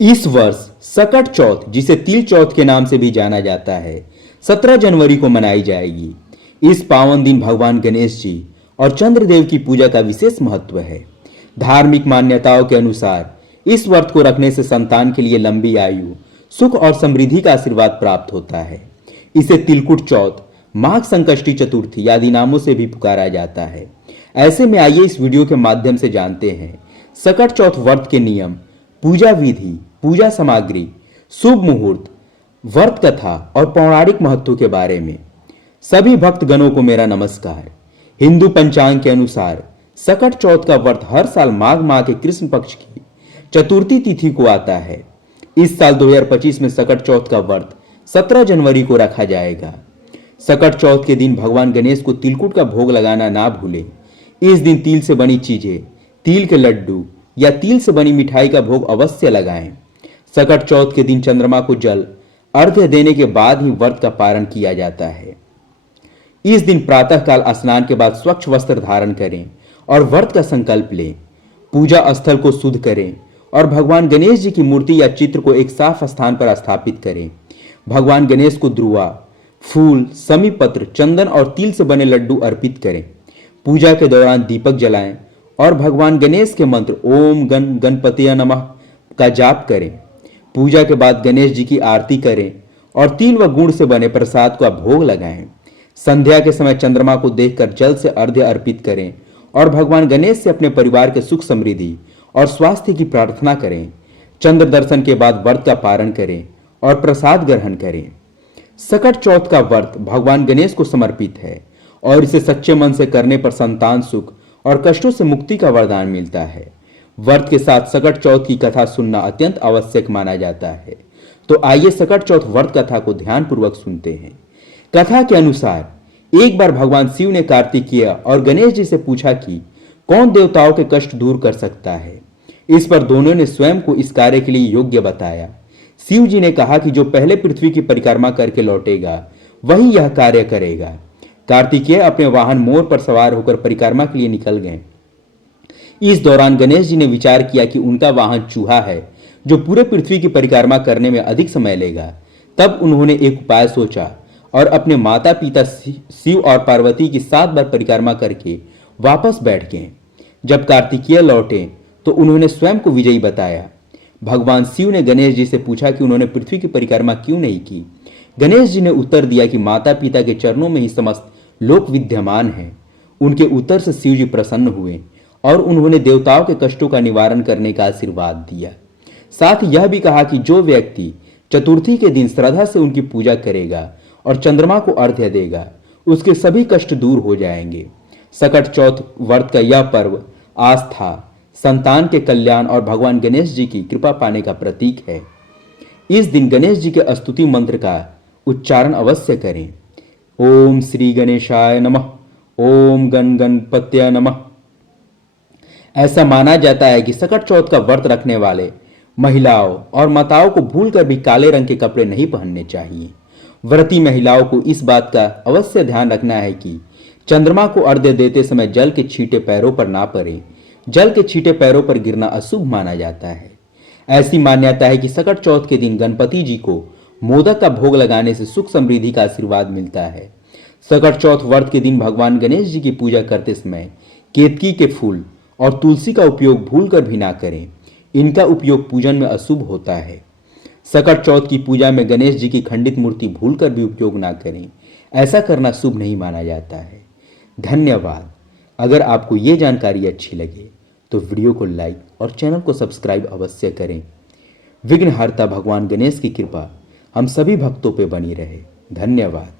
इस वर्ष सकट चौथ, जिसे तिल चौथ के नाम से भी जाना जाता है, 17 जनवरी को मनाई जाएगी। इस पावन दिन भगवान गणेश जी और चंद्रदेव की पूजा का विशेष महत्व है। धार्मिक मान्यताओं के अनुसार इस व्रत को रखने से संतान के लिए लंबी आयु, सुख और समृद्धि का आशीर्वाद प्राप्त होता है। इसे तिलकुट चौथ, माघ संकष्टी चतुर्थी आदि नामों से भी पुकारा जाता है। ऐसे में आइए इस वीडियो के माध्यम से जानते हैं सकट चौथ व्रत के नियम, पूजा विधि, पूजा सामग्री, शुभ मुहूर्त, व्रत कथा और पौराणिक महत्व के बारे में। सभी भक्तगणों को मेरा नमस्कार। हिंदू पंचांग के अनुसार सकट चौथ का व्रत हर साल माघ माह के कृष्ण पक्ष की चतुर्थी तिथि को आता है। इस साल 2025 में सकट चौथ का व्रत 17 जनवरी को रखा जाएगा। सकट चौथ के दिन भगवान गणेश को तिलकुट का भोग लगाना ना भूलें। इस दिन तिल से बनी चीजें, तिल के लड्डू या तिल से बनी मिठाई का भोग अवश्य लगाएं। सकट चौथ के दिन चंद्रमा को जल अर्घ्य देने के बाद ही व्रत का पारण किया जाता है। इस दिन प्रातःकाल स्नान के बाद स्वच्छ वस्त्र धारण करें और व्रत का संकल्प लें। पूजा स्थल को शुद्ध करें और भगवान गणेश जी की मूर्ति या चित्र को एक साफ स्थान पर स्थापित करें। भगवान गणेश को द्रुआ, फूल, समी पत्र, चंदन और तिल से बने लड्डू अर्पित करें। पूजा के दौरान दीपक जलाएं और भगवान गणेश के मंत्र ओम गण गणपतये नमः का जाप करें। पूजा के बाद गणेश जी की आरती करें और तिल व गुड़ से बने प्रसाद का भोग लगाएं। संध्या के समय चंद्रमा को देखकर जल से अर्घ्य अर्पित करें और भगवान गणेश से अपने परिवार के सुख समृद्धि और स्वास्थ्य की प्रार्थना करें। चंद्र दर्शन के बाद व्रत का पारण करें और प्रसाद ग्रहण करें। सकट चौथ का व्रत भगवान गणेश को समर्पित है और इसे सच्चे मन से करने पर संतान सुख और कष्टों से मुक्ति का वरदान मिलता है। व्रत के साथ सकट चौथ की कथा सुनना अत्यंत आवश्यक माना जाता है। तो आइए सकट चौथ व्रत कथा को ध्यानपूर्वक सुनते हैं। कथा के अनुसार एक बार भगवान शिव ने कार्तिकेय और गणेश जी से पूछा कि कौन देवताओं के कष्ट दूर कर सकता है। इस पर दोनों ने स्वयं को इस कार्य के लिए योग्य बताया। शिव जी ने कहा कि जो पहले पृथ्वी की परिक्रमा करके लौटेगा वही यह कार्य करेगा। कार्तिकेय अपने वाहन मोर पर सवार होकर परिक्रमा के लिए निकल गए। इस दौरान गणेश जी ने विचार किया कि उनका वाहन चूहा है जो पूरे पृथ्वी की परिक्रमा करने में अधिक समय लेगा। तब उन्होंने एक उपाय सोचा और अपने माता पिता शिव और पार्वती की 7 बार परिक्रमा करके वापस बैठ गए। जब कार्तिकेय लौटे तो उन्होंने स्वयं को विजयी बताया। भगवान शिव ने गणेश जी से पूछा कि उन्होंने पृथ्वी की परिक्रमा क्यों नहीं की। गणेश जी ने उत्तर दिया कि माता पिता के चरणों में ही समस्त लोक विद्यमान है। उनके उत्तर से शिव जी प्रसन्न हुए और उन्होंने देवताओं के कष्टों का निवारण करने का आशीर्वाद दिया। साथ ही यह भी कहा कि जो व्यक्ति चतुर्थी के दिन श्रद्धा से उनकी पूजा करेगा और चंद्रमा को अर्घ्य देगा उसके सभी कष्ट दूर हो जाएंगे। सकट चौथ व्रत का यह पर्व आस्था, संतान के कल्याण और भगवान गणेश जी की कृपा पाने का प्रतीक है। इस दिन गणेश जी के स्तुति मंत्र का उच्चारण अवश्य करें। ओम श्री गणेशाय नमः, ओम गण गणपतये नमः। ऐसा माना जाता है कि सकट चौथ का व्रत रखने वाले महिलाओं और माताओं को भूलकर भी काले रंग के कपड़े नहीं पहनने चाहिए। व्रती महिलाओं को इस बात का अवश्य ध्यान रखना है कि चंद्रमा को अर्घ्य देते समय जल के छींटे पैरों पर ना पड़े। जल के छींटे पैरों पर गिरना अशुभ माना जाता है। ऐसी मान्यता है कि सकट चौथ के दिन गणपति जी को मोदक का भोग लगाने से सुख समृद्धि का आशीर्वाद मिलता है। सकट चौथ व्रत के दिन भगवान गणेश जी की पूजा करते समय केतकी के फूल और तुलसी का उपयोग भूलकर भी ना करें। इनका उपयोग पूजन में अशुभ होता है। सकट चौथ की पूजा में गणेश जी की खंडित मूर्ति भूलकर भी उपयोग ना करें। ऐसा करना शुभ नहीं माना जाता है। धन्यवाद। अगर आपको ये जानकारी अच्छी लगे तो वीडियो को लाइक और चैनल को सब्सक्राइब अवश्य करें। विघ्नहर्ता भगवान गणेश की कृपा हम सभी भक्तों पे बनी रहे। धन्यवाद।